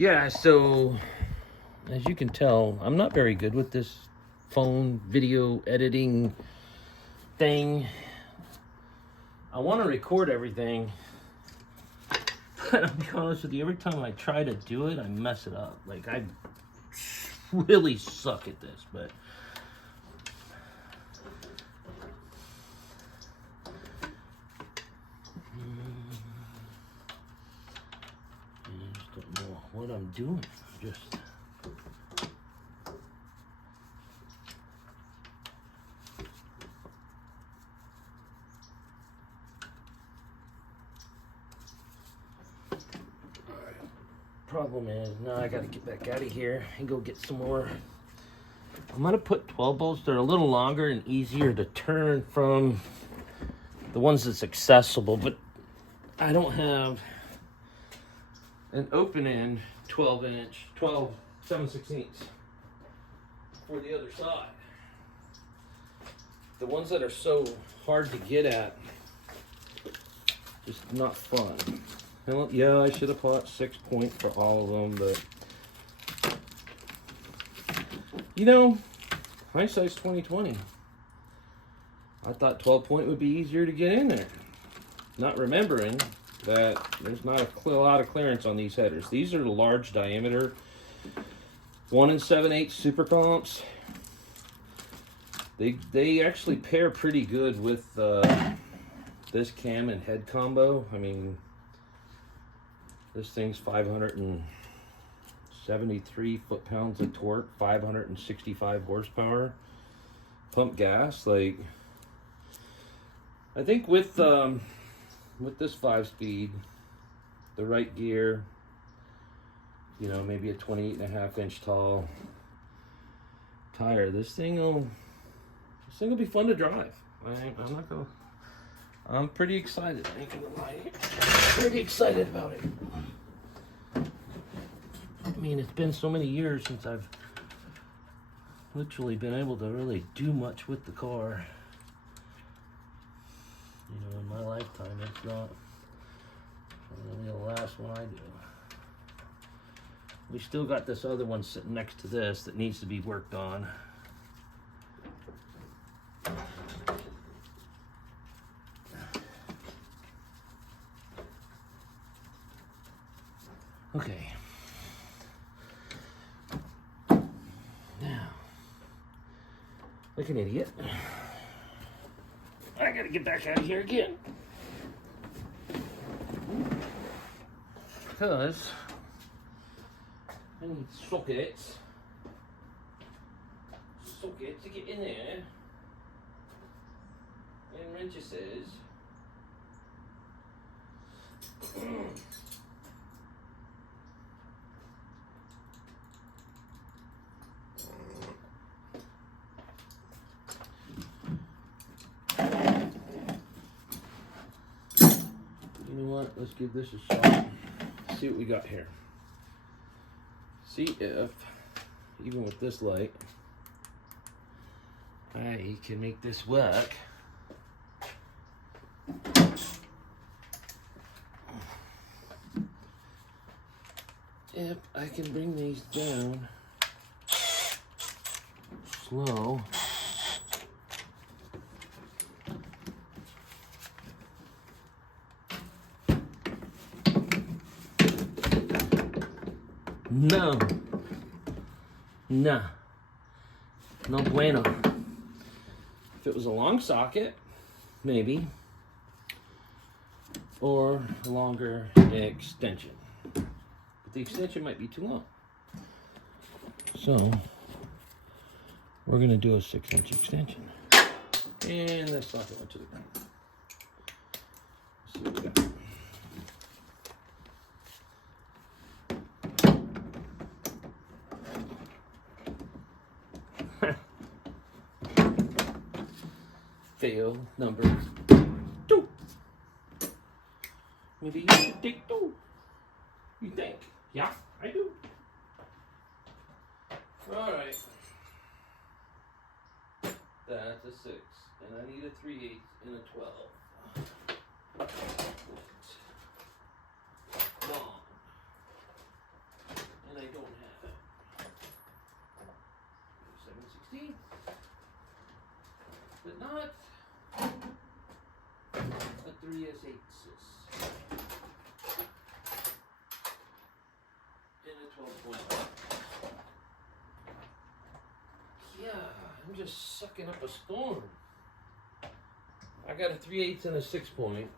Yeah, so as you can tell, I'm not very good with this phone video editing thing. I want to record everything, but I'll be honest with you, every time I try to do it, I mess it up. Like, I really suck at this, but I just don't know what I'm doing. Just problem is, now I gotta get back out of here and go get some more. I'm gonna put 12 bolts. They're a little longer and easier to turn from the ones that's accessible, but I don't have an open end 12 7/16 for the other side. The ones that are so hard to get at, just not fun. Well, yeah, I should have bought 6-point for all of them, but you know, hindsight's 20/20. I thought 12-point would be easier to get in there, not remembering that there's not a lot of clearance on these headers. These are large diameter 1 7/8 super comps. They actually pair pretty good with this cam and head combo. I mean, this thing's 573 foot-pounds of torque, 565 horsepower, pump gas. Like, I think with this 5-speed, the right gear, you know, maybe a 28.5-inch tall tire, this thing will be fun to drive. I'm pretty excited. I ain't gonna lie. Pretty excited about it. I mean, it's been so many years since I've literally been able to really do much with the car. You know, in my lifetime, it's not really the last one I do. We still got this other one sitting next to this that needs to be worked on. Okay. Now, like an idiot, I gotta get back out of here again. Because I need sockets to get in there, and wrenches. You know what? Let's give this a shot. See what we got here. See if, even with this light, I can make this work. If I can bring these down slow. No bueno. If it was a long socket, maybe, or a longer extension, but the extension might be too long. So we're gonna do a 6-inch extension, and that socket went to the ground. Let's see what we got. Fail number 2. Maybe you should take 2. You think? Yeah, I do. Alright. That's a 6. And I need a 3/8 and a 12. Come on. 3/8. In a 12-point. Yeah, I'm just sucking up a storm. I got a 3/8 and a 6-point,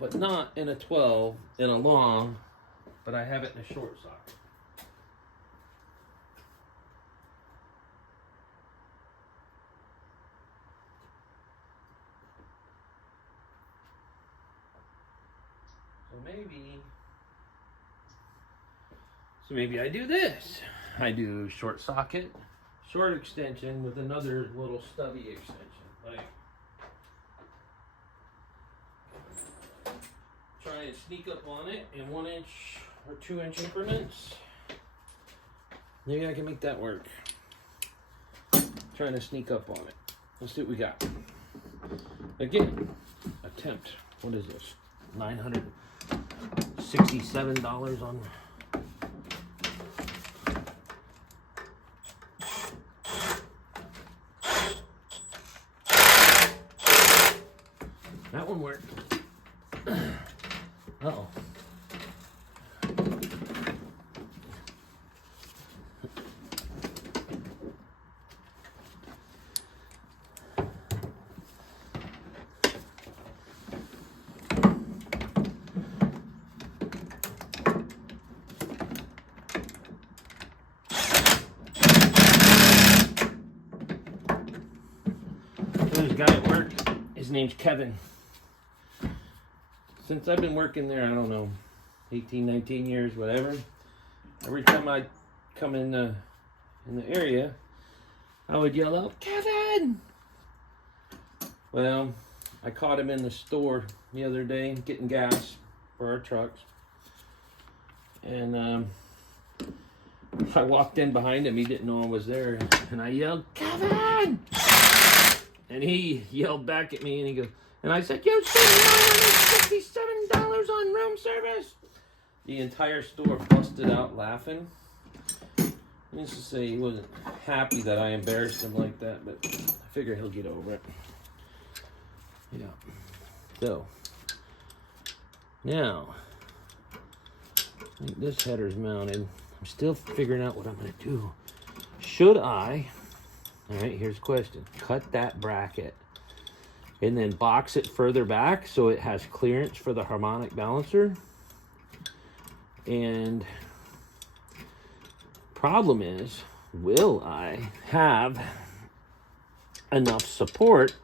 but not in a 12, in a long, but I have it in a short socket. So maybe I do this. I do short socket, short extension with another little stubby extension. Like, try and sneak up on it in 1 inch or 2 inch increments. Maybe I can make that work. Trying to sneak up on it. Let's see what we got. Again, attempt. What is this? $967 on. That one worked. Uh-oh. There's a guy at work. His name's Kevin. Since I've been working there, I don't know, 18, 19 years, whatever. Every time I come in the area, I would yell out, "Kevin!" Well, I caught him in the store the other day getting gas for our trucks. And I walked in behind him. He didn't know I was there. And I yelled, "Kevin!" And he yelled back at me, and he goes, and I said, "You spent $967 on room service." The entire store busted out laughing. Needless to say, he wasn't happy that I embarrassed him like that, but I figure he'll get over it. Yeah. So, now, I think this header's mounted. I'm still figuring out what I'm going to do. Should I, all right, here's the question, cut that bracket and then box it further back so it has clearance for the harmonic balancer? And problem is, will I have enough support?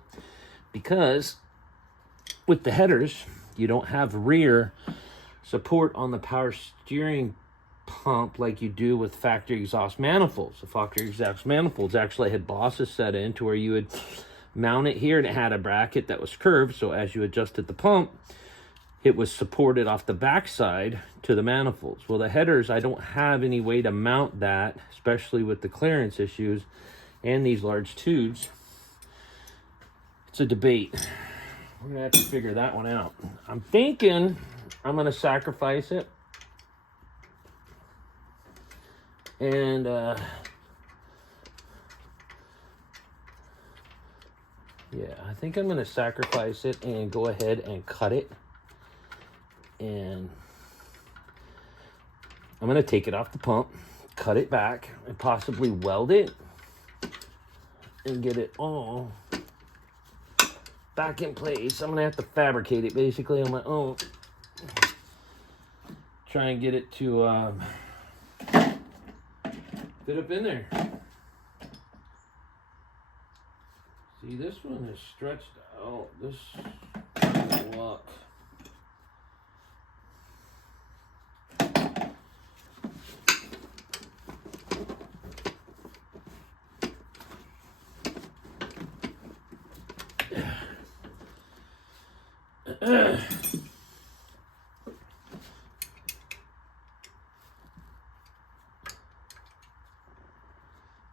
Because with the headers, you don't have rear support on the power steering pump like you do with factory exhaust manifolds. The factory exhaust manifolds actually had bosses set in to where you would mount it here, and it had a bracket that was curved, so as you adjusted the pump, it was supported off the backside to the manifolds. Well, the headers, I don't have any way to mount that, especially with the clearance issues and these large tubes. It's a debate. We're gonna have to figure that one out. I'm thinking I'm gonna sacrifice it. And yeah, I think I'm gonna sacrifice it and go ahead and cut it. And I'm gonna take it off the pump, cut it back, and possibly weld it and get it all back in place. I'm gonna have to fabricate it basically on my own. Try and get it to fit up in there. See, this one is stretched out. This doesn't look.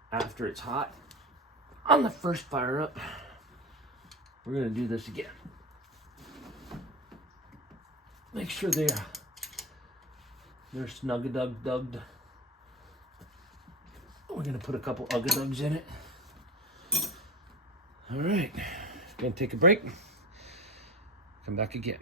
After it's hot, on the first fire up, we're gonna do this again. Make sure they're snug-a-dug-dugged. We're gonna put a couple ugga-dugs in it. All right, gonna take a break. come back again.